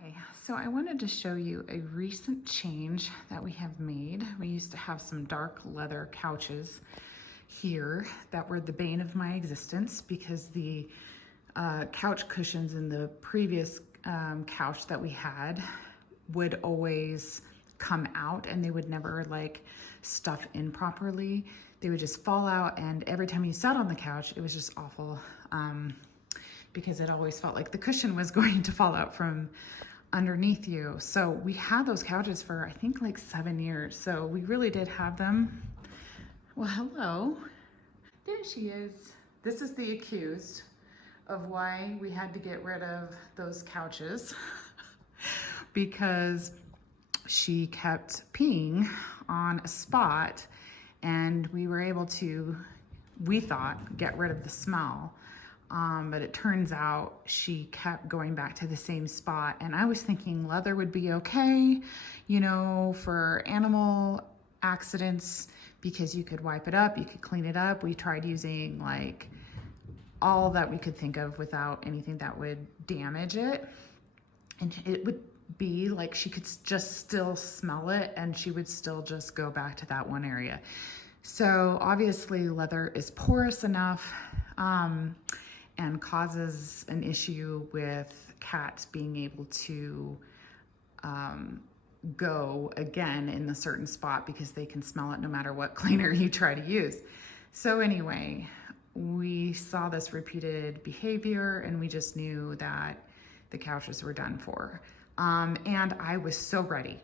Hi, so I wanted to show you a recent change that we have made. We used to have some dark leather couches here that were the bane of my existence because the couch cushions in the previous couch that we had would always come out and they would never like stuff in properly. They would just fall out, and every time you sat on the couch, it was just awful. Because it always felt like the cushion was going to fall out from underneath you. So we had those couches for, I think, like 7 years. So we really did have them. Well, hello. There she is. This is the accused of why we had to get rid of those couches because she kept peeing on a spot, and we were able to, we thought, get rid of the smell. But it turns out she kept going back to the same spot. And I was thinking leather would be okay, you know, for animal accidents because you could wipe it up, you could clean it up. We tried using like all that we could think of without anything that would damage it. And it would be like she could just still smell it and she would still just go back to that one area. So obviously leather is porous enough, and causes an issue with cats being able to go again in a certain spot because they can smell it no matter what cleaner you try to use. So anyway, we saw this repeated behavior and we just knew that the couches were done for. And I was so ready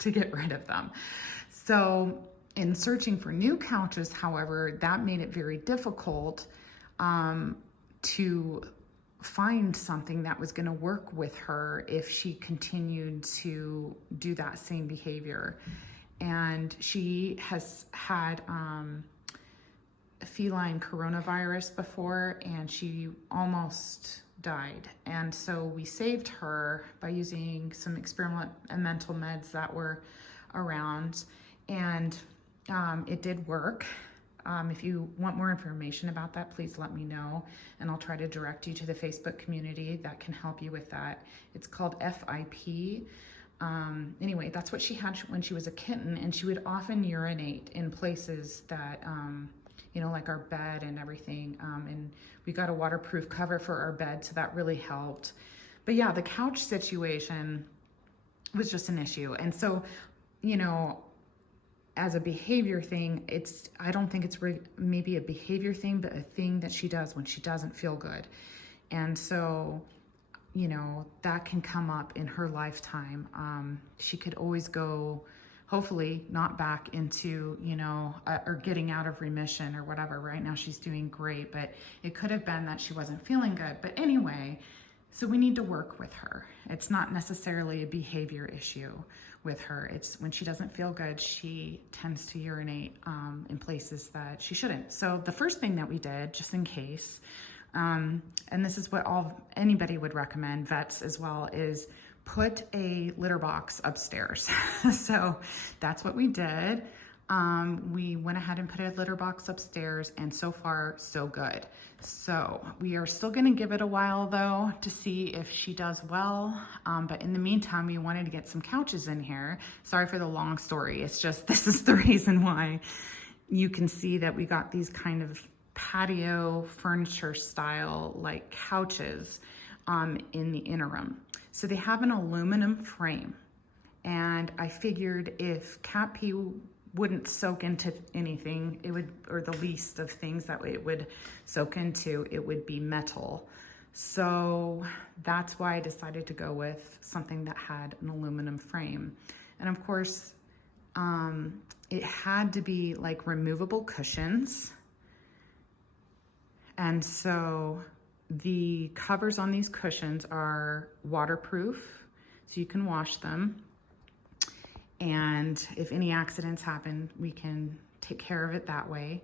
to get rid of them. So in searching for new couches, however, that made it very difficult to find something that was going to work with her if she continued to do that same behavior. And she has had feline coronavirus before, and she almost died. And so we saved her by using some experimental meds that were around, and it did work. If you want more information about that, please let me know, and I'll try to direct you to the Facebook community that can help you with that. It's called FIP. Anyway, that's what she had when she was a kitten, and she would often urinate in places that, you know, like our bed and everything. And we got a waterproof cover for our bed, so that really helped. But yeah, the couch situation was just an issue. And so, you know, as a behavior thing, I don't think it's maybe a behavior thing, but a thing that she does when she doesn't feel good. And so, you know, that can come up in her lifetime. She could always go, hopefully not back into, you know, or getting out of remission or whatever. Right now she's doing great, but it could have been that she wasn't feeling good. But anyway, so we need to work with her. It's not necessarily a behavior issue with her. It's when she doesn't feel good, she tends to urinate in places that she shouldn't. So the first thing that we did, just in case, and this is what anybody would recommend, vets as well, is put a litter box upstairs. So that's what we did. We went ahead and put a litter box upstairs, and so far so good. So we are still gonna give it a while though to see if she does well. But in the meantime, we wanted to get some couches in here. Sorry for the long story. It's just, this is the reason why. You can see that we got these kind of patio furniture style like couches in the interim. So they have an aluminum frame. And I figured if cat pee wouldn't soak into anything. It would, or the least of things that it would soak into, it would be metal. So that's why I decided to go with something that had an aluminum frame. And of course, it had to be like removable cushions. And so the covers on these cushions are waterproof, so you can wash them. And if any accidents happen, we can take care of it that way.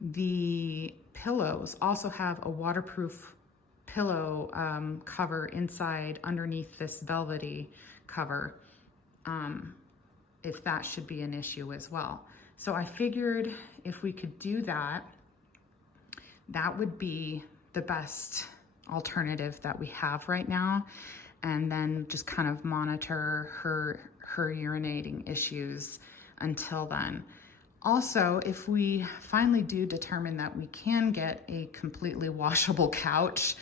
The pillows also have a waterproof pillow cover inside underneath this velvety cover, if that should be an issue as well. So I figured if we could do that, that would be the best alternative that we have right now. And then just kind of monitor her urinating issues until then. Also, if we finally do determine that we can get a completely washable couch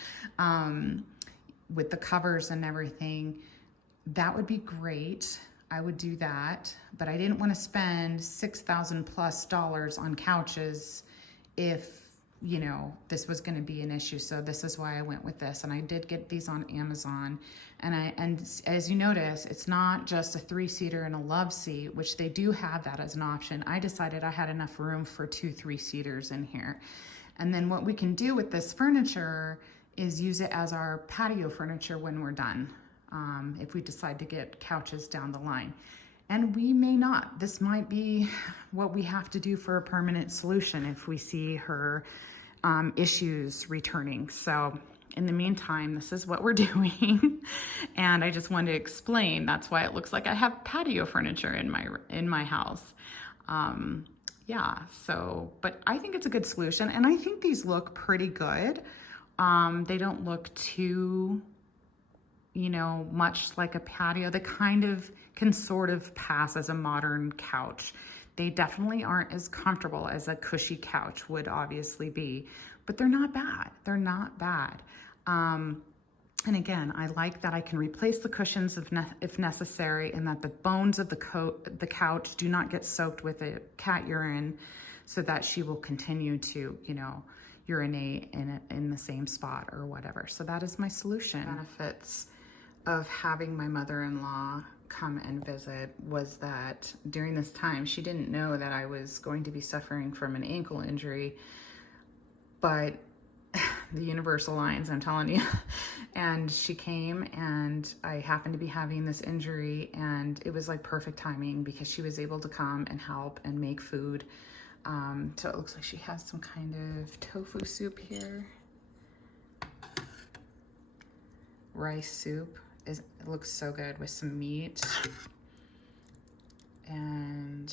with the covers and everything, that would be great. I would do that, but I didn't want to spend $6,000+ on couches if, you know, this was going to be an issue. So this is why I went with this. And I did get these on Amazon. And as you notice, it's not just a 3-seater and a love seat, which they do have that as an option. I decided I had enough room for 2 3-seaters in here. And then what we can do with this furniture is use it as our patio furniture when we're done, if we decide to get couches down the line. And we may not. This might be what we have to do for a permanent solution if we see her issues returning. So in the meantime, this is what we're doing. And I just wanted to explain, that's why it looks like I have patio furniture in my house. Yeah, so, but I think it's a good solution. And I think these look pretty good. They don't look too, you know, much like a patio. They kind of can sort of pass as a modern couch. They definitely aren't as comfortable as a cushy couch would obviously be, but they're not bad. They're not bad. And again, I like that I can replace the cushions if necessary, and that the bones of the couch do not get soaked with a cat urine, so that she will continue to, you know, urinate in the same spot or whatever. So that is my solution. Benefits of having my mother-in-law come and visit was that during this time, she didn't know that I was going to be suffering from an ankle injury, but the universe aligns, I'm telling you. And she came, and I happened to be having this injury, and it was like perfect timing because she was able to come and help and make food. So it looks like she has some kind of tofu soup here. Rice soup. It looks so good with some meat and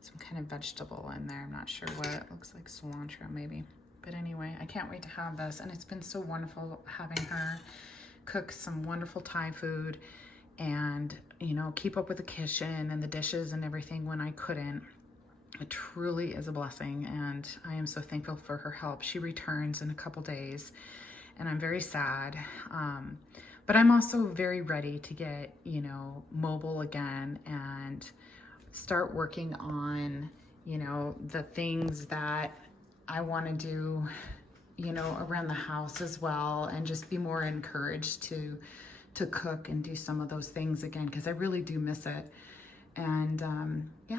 some kind of vegetable in there. I'm not sure what. It looks like cilantro maybe. But anyway, I can't wait to have this. And it's been so wonderful having her cook some wonderful Thai food and, you know, keep up with the kitchen and the dishes and everything when I couldn't. It truly is a blessing, and I am so thankful for her help. She returns in a couple days, and I'm very sad. But I'm also very ready to get, you know, mobile again and start working on, you know, the things that I want to do, you know, around the house as well, and just be more encouraged to cook and do some of those things again, because I really do miss it. And yeah.